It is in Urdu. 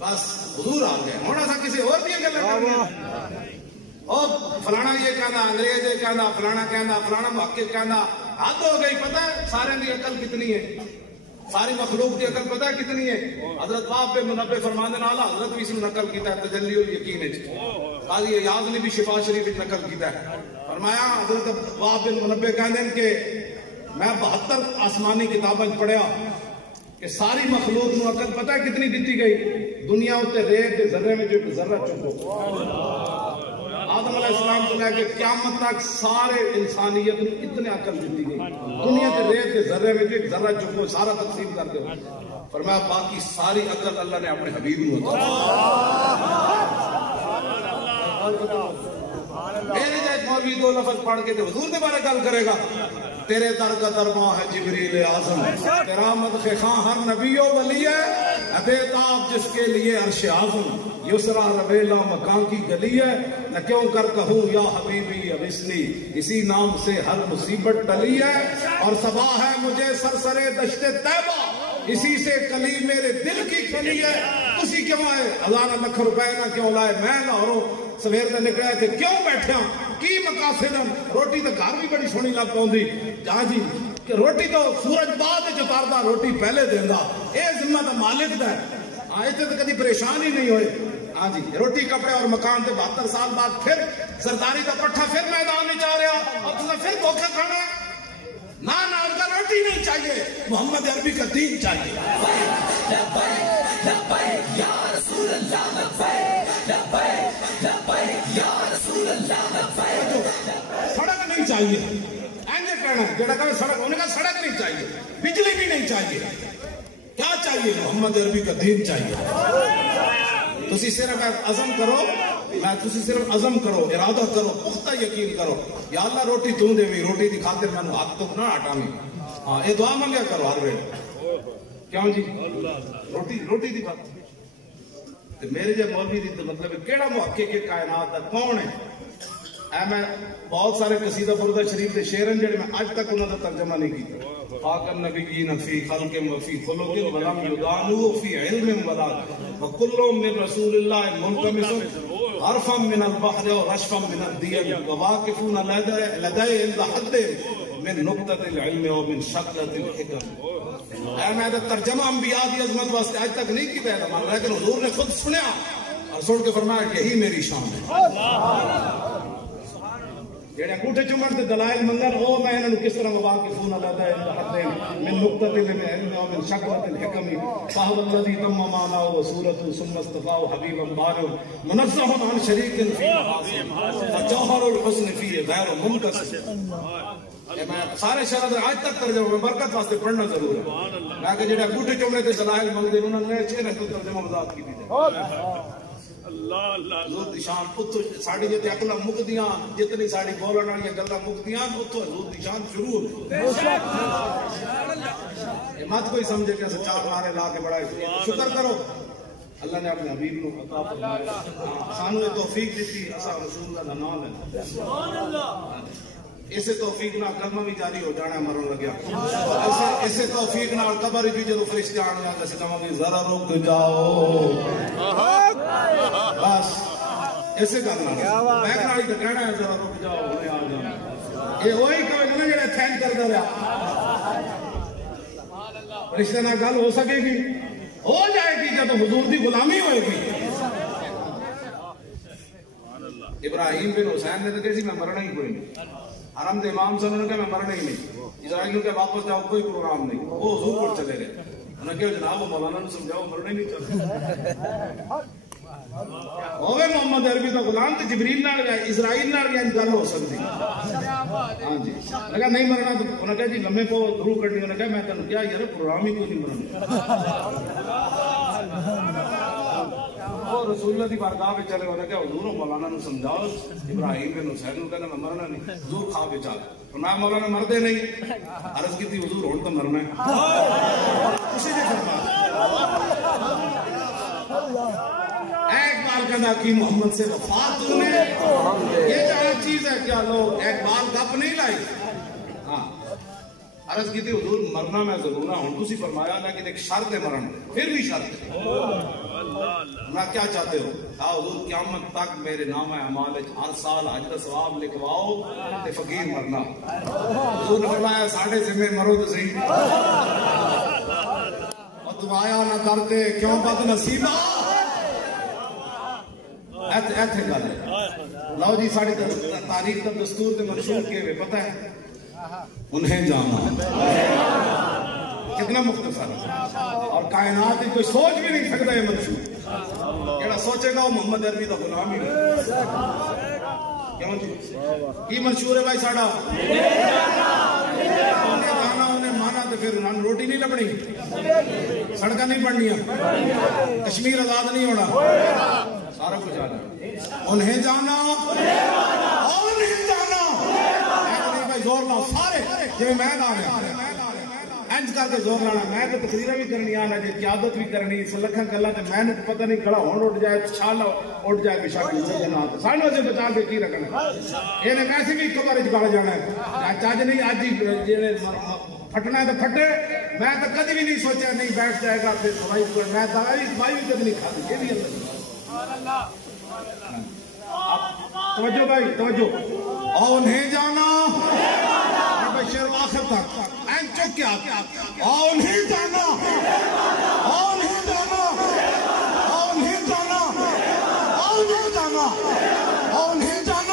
بس حضور آ گئے ہونا تھا کسی اور بھی گل اور فلانا یہ کہنا انگریز یہ کہنا فلانا کہنا فلانا محقق کہنا حد ہو گئی. پتہ ہے سارے کی عقل کتنی ہے, ساری مخلوق کی عقل پتہ ہے کتنی ہے. حضرت وہب بن منبہ فرماندے نال حضرت بھی اس نے نقل کیتا ہے تجلی الیقین وچ. قاضی ایاز نے بھی شفا شریف وچ نقل کیتا ہے. فرمایا حضرت وہب بن منبہ کہندے کہ میں 72 آسمانی کتاباں پڑھیا کہ ساری مخلوق نو عقل پتہ ہے کتنی دیتی گئی. دنیا اتنے ریت کے ذرے میں جو ایک ذرہ چکو آدم علیہ السلام کو لے کے قیامت تک سارے انسانیت نے اتنے عقل دیتی گئی. دنیا کے ریت کے ذرے میں جو ایک ذرہ چکو سارا تقسیم کر دو. فرمایا باقی ساری عقل اللہ نے اپنے حبیب کو میرے جائے مولوی دو لفظ پڑھ کے حضور کے بارے گل کرے گا. تیرے در کا درباں ہے جبریل اعظم, تیرا مدح خواں ہر نبی و ولی ہے, بےتاب جس کے لیے عرش اعظم, یسرا رویلا مکان کی گلی ہے, نہ کیوں کر کہوں یا حبیبی ابسنی, اسی نام سے ہر مصیبت ٹلی ہے, اور صبا ہے مجھے سرسرے دشت طیبہ, اسی سے کلی میرے دل کی کھلی ہے. تسی کیوں آئے ہزارہ لکھ روپے نہ کیوں لائے, میں لاہوروں سویر تے نکلے تھے کیوں بیٹھے ہوں کی مقاصد ہیں. روٹی تو گھر بھی بڑی سونی لگ پاؤندی جہاں جی کہ روٹی تو سورج بعد چتاردا روٹی پہلے دیندا, اے ذمہ تو مالک دا ہے. ایسے تو کبھی پریشان ہی نہیں ہوئے. ہاں جی روٹی کپڑے اور مکان سے 72 سال بعد پھر سرداری کا پٹھا پھر میدان نہیں جا رہا اور تمہیں پھر دھوکہ کھانا ہے. نہ ان کا روٹی نہیں چاہیے, محمد عربی کا دین چاہیے. سڑک نہیں چاہیے ایسے کہنا ہے جڑا کہ سڑک ہونے کا سڑک نہیں چاہیے, بجلی بھی نہیں چاہیے. کیا چاہیے؟ محمد عربی کا دین چاہیے. تسی صرف عزم کرو, تسی صرف عزم کرو, ارادہ کرو, پختہ یقین کرو, یا اللہ روٹی توں دے بھی روٹی دی خاطر میں ہاتھ تو نہ ہٹاویں. ہاں یہ دعا منگیا کرو ہر ویلے. کیوں جی روٹی دی بات میرے جے مولوی دی مطلب کیڑا محقق کائنات دا کون ہے؟ اے میں بہت سارے قصیدہ بردہ شریف دے شعرن جڑے میں آج تک انہاں دا ترجمہ نہیں کیتا. خاک النبیین فی خلق وفی خلق ولم یدانو فی علم ولاد وکل من رسول اللہ ملتمس حرفا من البحر ورشفا من الدین وواقفون لدی عند حد من نقطۃ العلم ومن شقۃ الحکم. اے میں ترجمہ انبیاء دی عظمت واسطے آج تک نہیں کیتا ہے, لیکن حضور نے خود سنیا اور سن کے فرمایا کہ یہی میری شان ہے. جڑے انگوٹھے چومن تے دلائل منگن او میں انہاں نوں کس طرح واقفون لدی عند حد من نقطۃ العلم ومن شقۃ الحکم صاحب الذی تم معنى وصورۃ ثم اصطفى حبیبا بار منزہ عن شریک فی محاسن فجوہر الحسن فی غیر منقصر. میں سارے شرط آج تک ترجمہ میں برکت واسطے پڑھنا ضرور ہے. میں کہ جڑے انگوٹھے چومنے تے دلائل منگدے انہاں نے چہرے تے ترجمہ مذاق کیتی تے حضور دی شان اتو ساڑی جتے اکلا مکدیاں جتنی ساڑی بولن والی گلاں مکدیاں اتو حضور دی شان شروع ہوتی. مت کوئی سمجھے کہ اسے چار نعرے لا کے بڑا شکر کرو اللہ نے اپنے حبیب نو عطا فرمایا, سانو یہ توفیق دیتی اسا رسول اللہ دا نام ہے. سبحان اللہ. اسے توفیق نال کلمہ بھی جاری ہو جانا مرن لگیا. اسے توفیق نال قبر بھی جدوں فرشتے آن لگے تے کہاں گے ذرا رک جاؤ, بس اسے کرنا میں کرائی تے کہنا ہے ذرا رک جاؤ ہنے آ جاؤ. یہ وہی کوئی نہیں جڑا تھینک کردا رہیا. فرشتے نال گل ہو سکے گی, ہو جائے گی جب حضور دی غلامی ہوئے گی. ابراہیم بن حسین نے تو کہا میں مرنا ہی کوئی نہیں. حرم دے امام صاحب نے کہا میں مرنا ہی نہیں. اسرائیلیوں کے واپس جاؤ کوئی پروگرام نہیں. وہ حضور پر چلے گئے. انہوں نے کہا جناب وہ مولانا نے سمجھاؤ مرنا ہی نہیں چاہتا. ہوئے محمد عربی کا غلام تو جبریل نہ گیا اسرائیل نہ گیا گل ہو سکتی. ہاں جی لگا نہیں مرنا تو انہوں نے کہا جی لمحے کو ضرور کرنی. انہوں نے کہا میں تمہیں کیا یار پروگرام ہی کوئی نہیں مرنا. رسول اللہ دی بارگاہ میں چلے انہوں نے کہا حضور مولانا نے سمجھاؤ ابراہیم بن حسین نے کہا میں مرنا نہیں. حضور کھا کے چل فرمایا مولانا مردے نہیں. عرض کی تھی حضور ہن تو مرنا ہے. اسی نے فرمایا اقبال کہنا کہ محمد سے وفات تو نے یہ کیا چیز ہے کیا لوگ اقبال گپ نہیں لائی. ہاں عرض کی تھی حضور مرنا میں ضرور ہوں تسی فرمایا لیکن ایک شرط ہے مرن پھر بھی شرط ہے. فرمایا کیا چاہتے ہو؟ کہا حضور قیامت تک میرے نام اعمال ہر سال حج کا ثواب لکھواؤ تے فقیر مرنا. حضور نے فرمایا ساڑھے ذمے مرو تو صحیح اور تم آیا نہ کرتے کیوں بد نصیبہ. ایتھے گل ہے. لو جی ساڑی تاریخ کا دستور تے منشور کے ہوئے پتہ ہے انہیں جانا کتنا مختصر ہے اور کائنات کوئی سوچ بھی نہیں سکتا یہ منشور. کیڑا سوچے گا وہ محمد عربی کا غلام ہی نہیں. کیوں جی کی منشور ہے بھائی ساڑا انہیں جانا انہیں مانا تو پھر روٹی نہیں لبنی سڑکیں نہیں بننیاں کشمیر آزاد نہیں ہونا سارا کچھ آنا انہیں جانا انہیں جانا بھائی زور لاؤ سارے جو میں نہ انج کر کے زور لانا. میں تو تقریریں بھی کرنی آنا جی قیادت بھی کرنی لکھن گلا تو میں نے پتہ نہیں کڑا ہون اٹھ جائے چھال اٹھ جائے بشاک سجنا سانو سے بچا کے کی رکھنا یہ ویسے بھی ایک بار گل جانا ہے چج نہیں اج ہی پھٹنا ہے تو پھٹے. میں تو کدی بھی نہیں سوچا نہیں بیٹھ جائے گا پھر میں دوائی بھی کبھی نہیں کھا دی. یہ بھی توجہ بھائی توجہ اور نہیں جانا شیر آخر تک چک کیا اور نہیں جانا اور نہیں جانا اور نہیں جانا اور نہیں جانا اور نہیں جانا